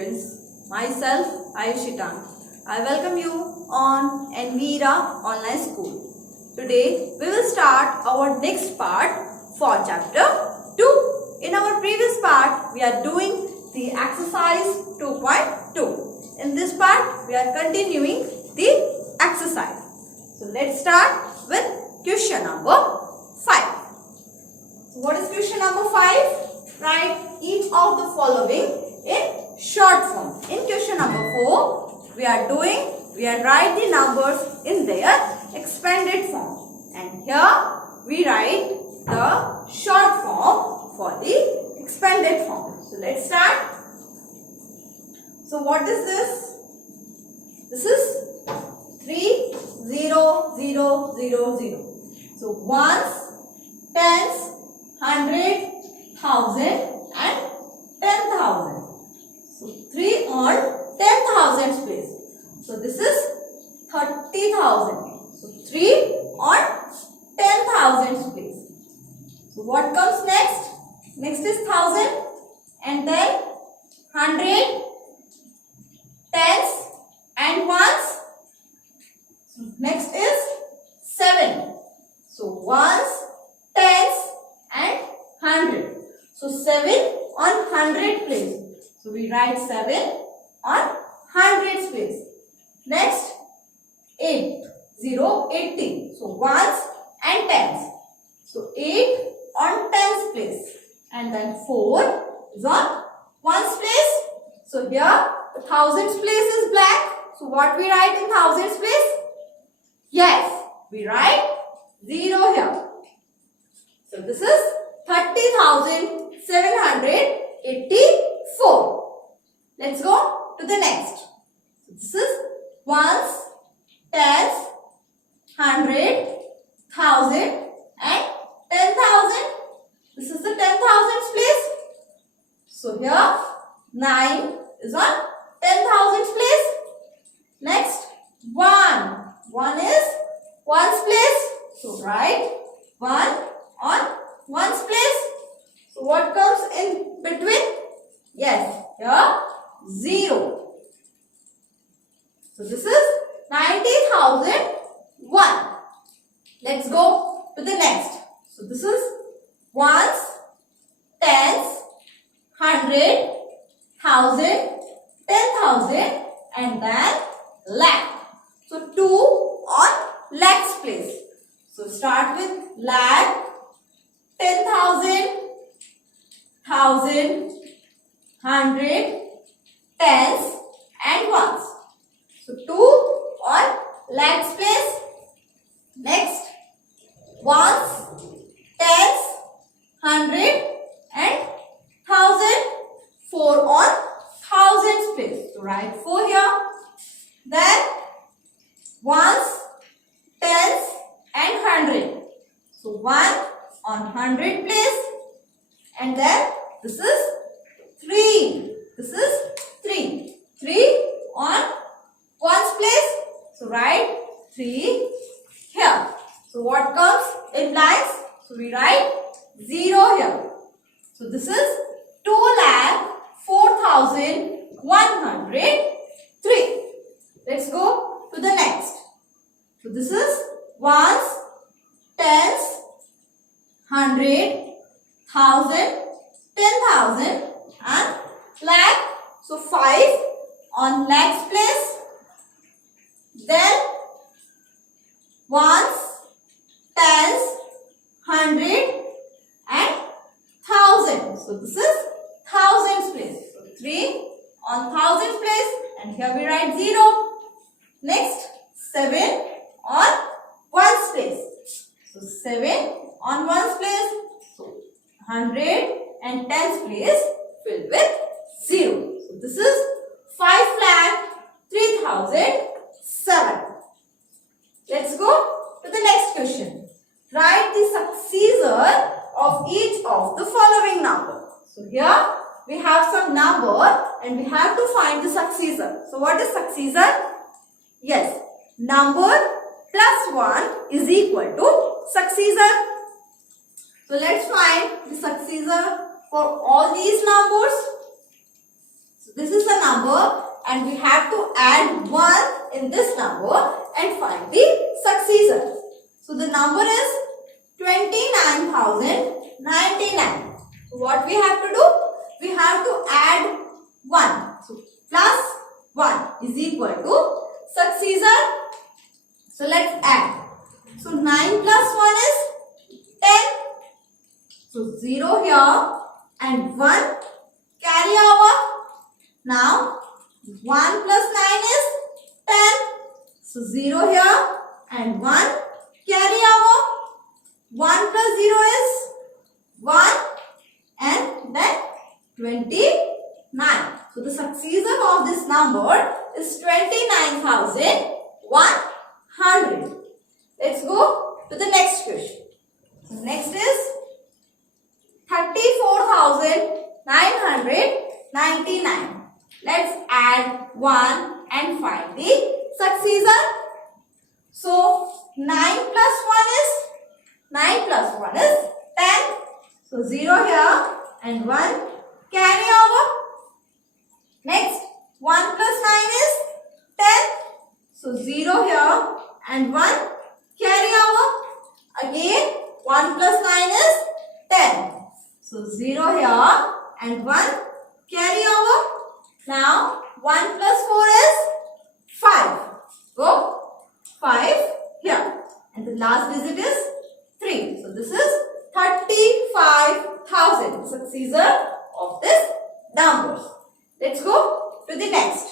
students, myself Ayushi Tak. I welcome you on Anvira Online School. Today we will start our next part for chapter 2. In our previous part we are doing the exercise 2.2. In this part we are continuing the exercise. So let's start with question number 5. So what is question number 5? Write each of the following in short form. In question number 4, we are write the numbers in their expanded form. And here we write the short form for the expanded form. So let's start. So what is this? This is 3, 0, 0, 0, 0. So ones, tens, 100, 1000 and 10,000. So 3 on 10,000 place. So this is 30,000. So 3 on 10,000 place. So what comes next? Next is 1000 and then 100, tens and ones. So next is 7. So ones, tens and 100. So 7 on 100 place. So we write 7 on 100 place. Next 8, 0, 80. So ones and tens. So 8 on tens place. And then 4 is on ones place. So here the thousands place is black. So what we write in thousands place? Yes, we write 0 here. So this is 30,784. Let's go to the next. So this is ones, tens, 100, 1000 and 10,000. This is the 10,000 place. So here 9 is on 10,000 place. Next 1. 1 is ones place. So write 1 on ones place. So what comes in between? Yes, here 0. So this is 90,001. Let's go to the next. So this is ones, tens, 100, 1000, 10,000 and then lakh. So 2 on lakhs place. So start with lakh, 10,000, 1,000, 100, tens and ones. So 2 on lakhs place. Next ones, tens, 100 and 1,000. 4 on thousands place. So write 4 here. Then ones, tens and 100. So 1 on 100 place. And then this is 3. This is 3. 3 on ones place. So write 3 here. So what comes in blanks? So we write 0 here. So this is 2,04,103. Let's go to the next. So this is ones, tens, 100, 1,000, 10,000 and lakh. So 5 on lakhs place. Then ones, tens, 100 and 1,000. So this is thousands place. So 3 on thousands place and here we write 0. Next 7 on ones place. So 7 on ones place. So 100 and tens place filled with 0. So this is 5,03,007. Let's go to the next question. Write the successor of each of the following number. So here we have some number and we have to find the successor. So what is successor? Yes, number plus 1 is equal to successor. So let's find the successor for all these numbers. So this is the number and we have to add 1 in this number and find the successor. So the number is 29,099. So what we have to do? We have to add 1. So plus 1 is equal to successor. So let's add. So 9 plus 1 is 10. So 0 here and 1 carry over. Now 1 plus 9 is 10. So 0 here and 1 carry over. 1 plus 0 is 1 and then 29. So the successor of this number is 29,100. Let's go to the next question. So next is 34,999. Let's add 1 and find the successor. So 9 plus 1 is 10. So 0 here and 1 carry over. Next 1 plus 9 is 10. So 0 here and 1 carry over. Again 1 plus 9 is 10. So 0 here and 1 carry over. Now 1 plus 4 is 5. So 5 here. And the last digit is 3. So this is 35,000. Successor of this numbers. Let's go to the next.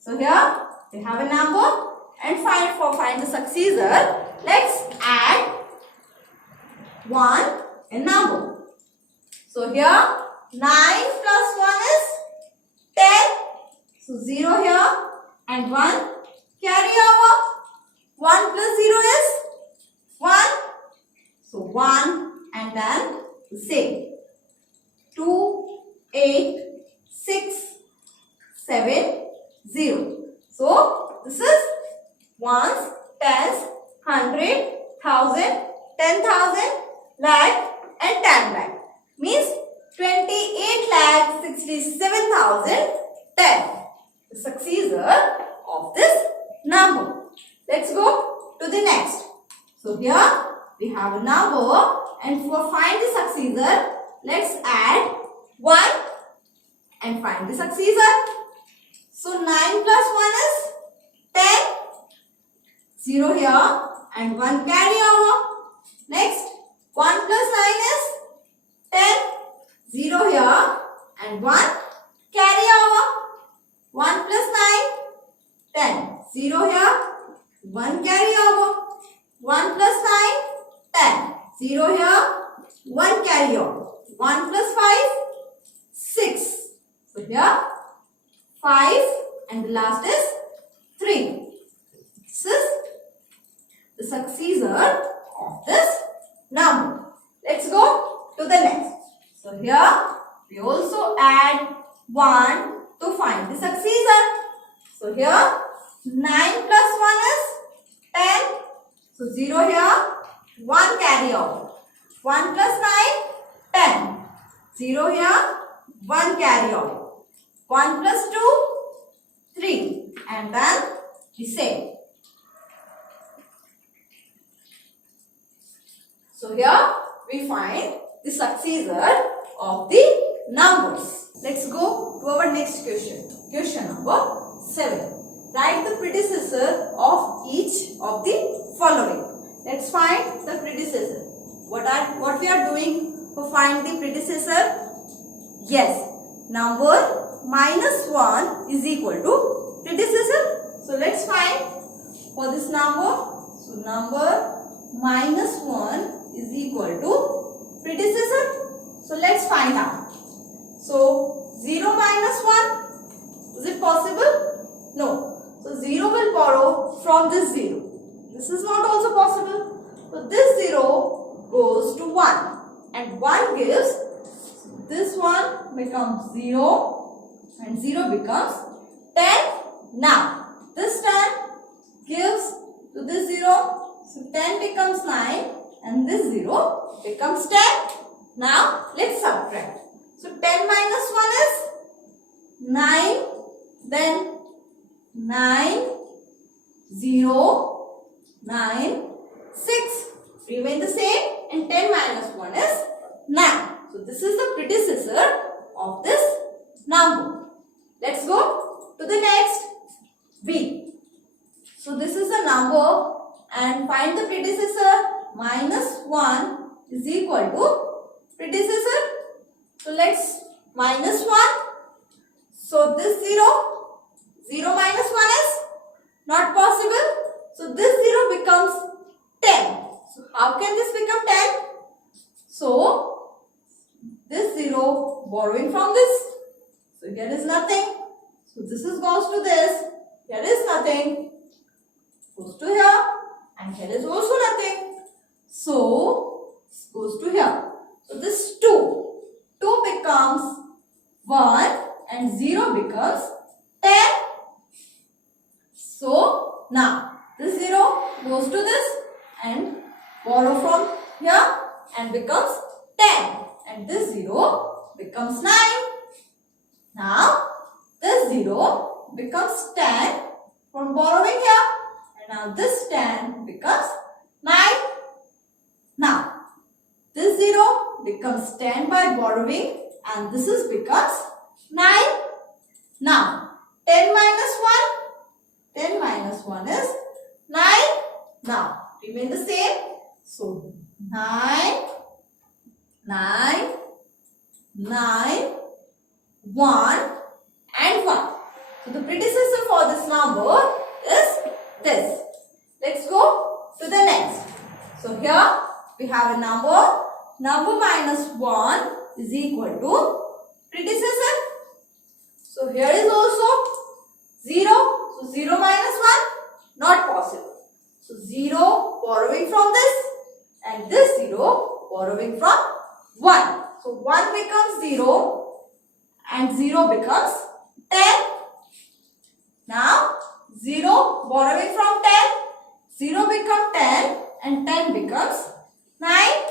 So here we have a number and find the successor. Let's add 1 in number. So here 9 plus 1 is 10. So 0 here and 1 carry over. 1 plus 0 is 1. So 1 and then the same. 2, 8, 6, 7, 0. So this is ones, tens, 100, 1,000, 10,000, lakh and 10 lakh. Means 28,67,010. The successor of this number. Let's go to the next. So here we have a number and for find the successor, let's add 1 and find the successor. So 9 plus 1 is 10. 0 here and 1 carry over. Next 1 plus 9 is 10. 0 here and 1 carry over. 1 plus 9, 10. 0 here, 1 carry over. 1 plus 9, 10. 0 here, 1 carry over. 1 plus 5, 6. So here 5 and the last is 3. This is the successor of this number. Let's go to the next. So here we also add 1 to find the successor. So here 9 plus 1 is 10. So 0 here, 1 carry over. 1 plus 9, 10. 0 here, 1 carry over. 1 plus 2, 3. And then the same. So here we find the successor of the numbers. Let's go to our next question. Question number 7. Write the predecessor of each of the following. Let's find the predecessor. What we are doing to find the predecessor? Yes, number -1 is equal to predecessor. So let's find for this number. So number -1 is equal to predecessor. So let's find out. So 0 minus 1, is it possible? No. So 0 will borrow from this 0. This is not also possible. So this 0 goes to 1 and 1 gives, this 1 becomes 0 and 0 becomes 10. Now this 10 gives to this 0. So 10 becomes 9 and this 0 becomes 10. Now let's subtract. So 10 minus 1 is 9, then 9, 0, 9, 6. Remain the same, and 10 minus 1 is 9. So this is the predecessor of this number. Let's go to the next, B. So this is the number, and find the predecessor. Minus 1 is equal to predecessor. So let's minus 1. So this 0 minus 1 is not possible. So this 0 becomes 10. So how can this become 10? So this 0 borrowing from this. So here is nothing. So this is goes to this. Here is nothing. Goes to here. And here is also nothing. So this goes to here. So this 2. 2 becomes 1 and 0 becomes 10. So now this 0 goes to this and borrow from here and becomes 10. And this 0 becomes 9. Now this 0 becomes 10 from borrowing here. And now this 10 becomes 9. Now this 0 becomes 10 by borrowing, and this is becomes 9. Now 10 minus 1. 10 minus 1 is 9. Now remain the same. So 9, 9, 9, 1 and 1. So the predecessor for this number is this. Let's go to the next. So here we have a number. Number minus 1 is equal to predecessor. So here is also 0. So 0 minus 1, not possible. So 0 borrowing from this and this 0 borrowing from 1. So 1 becomes 0 and 0 becomes 10. Now 0 borrowing from 10, 0 becomes 10 and 10 becomes 9.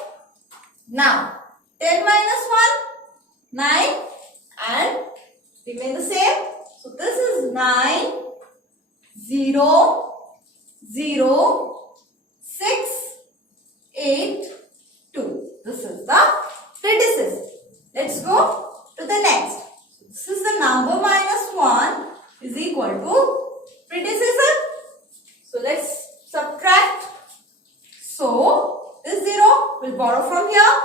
Now 10 minus 1, 9 and remain the same. So this is 9, 0, 0, 6, 8, 2. This is the predecessor. Let's go to the next. This is the number minus 1 is equal to predecessor. So let's subtract. So this 0 will borrow from here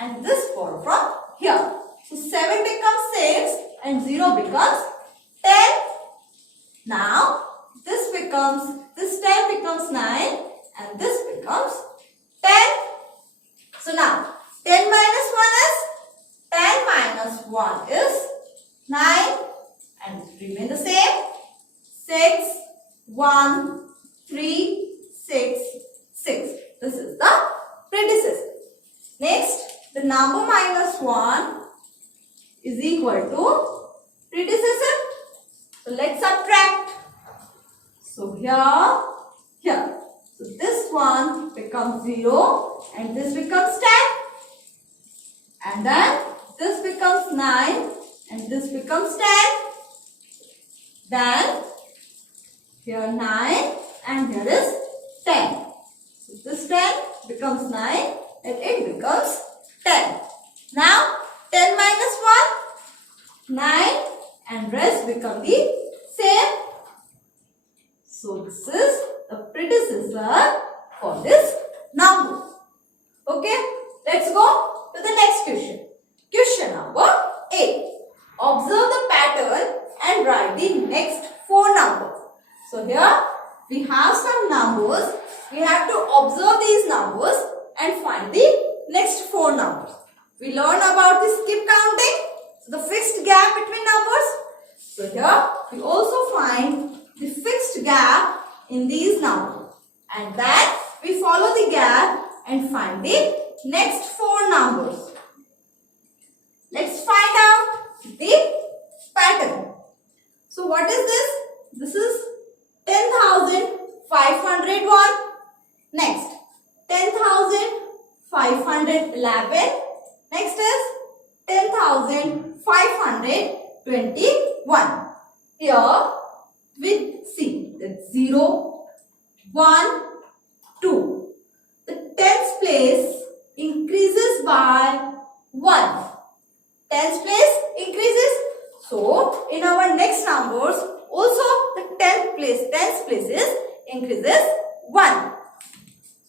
and this borrow from here. So 7 becomes 6 and 0 becomes 10. Now this 10 becomes 9 and this becomes 10. So now 10 minus 1 is 10 minus 1 is 9 and remain the same. 6, 1, 3, 6, 6. This is the predecessor. Next, the number minus 1 is equal to predecessor. So let's subtract. So here. So this 1 becomes 0 and this becomes 10. And then this becomes 9 and this becomes 10. Then here 9 and here is 10. So this 10 becomes 9 and it becomes 10. Now 10 minus 1, 9 and rest become the same. So this is the predecessor for this number. Okay, let's go to the next question. Question number 8. Observe the pattern and write the next 4 numbers. So here we have some numbers. We have to observe these numbers and find the next 4 numbers. We learn about the skip counting, so the fixed gap between numbers. So here we also find the fixed gap in these numbers, and then we follow the gap and find the next 4 numbers. Let's find out the pattern. So what is this? This is 10,501. Next 10,511. Next is 10,512. 21. Here we see that 0, 1, 2. The tens place increases by 1. Tens place increases. So, in our next numbers, also the tens places increases 1.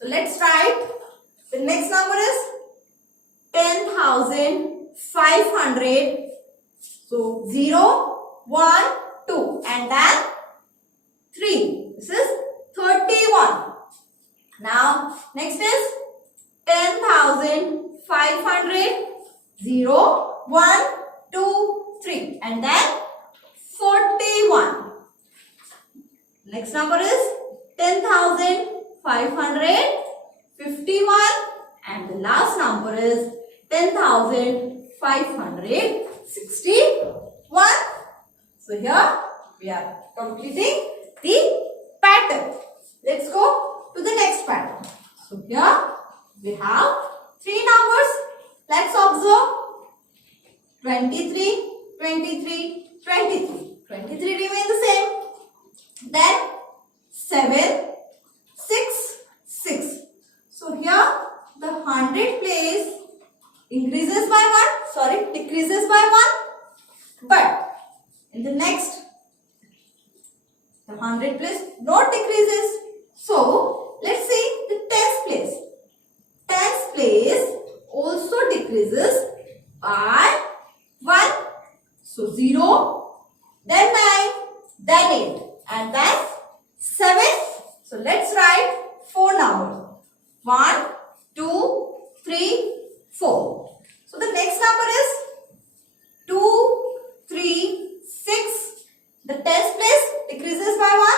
So, let's write. The next number is 10,500. So, 0, 1, 2 and then 3. This is 31. Now, next is 10,500. 0, 1, 2, 3 and then 41. Next number is 10,551 and the last number is 10,561. So here we are completing the pattern. Let's go to the next pattern. So here we have 3 numbers. Let's observe 23, 23, 23. 23 remain the same. Then 7, 6, 6. So here the 100 place increases by 1. Decreases by 1. But in the next, the 100 place not decreases. So let's see the tens place. Tens place also decreases by 1. So 0, then 9, then 8 and then 7. So let's write 4 numbers. 1, 2, 3, 4. So the next number is 2, 3, 6. The tens place decreases by 1.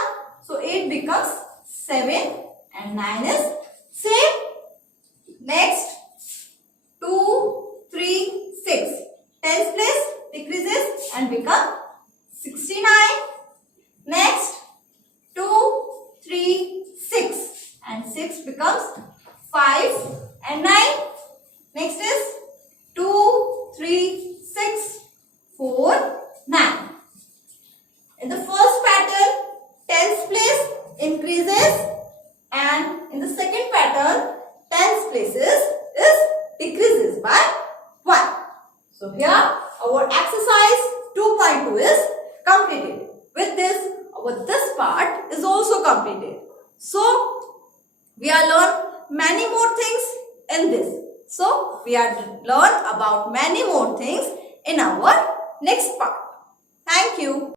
So 8 becomes 7 and 9 is same. Next 2, 3, 6. Tens place decreases and become 69. Next 2, 3, 6 and 6 becomes 5 and 9. Next is 2, 3, 6, 4, 9. In the first pattern, tens place increases and in the second pattern, tens places is decreases by 1. So here our exercise 2.2 is completed. With this, this part is also completed. So we are learn many more things in this. So we are learn about many more things in our next part. Thank you.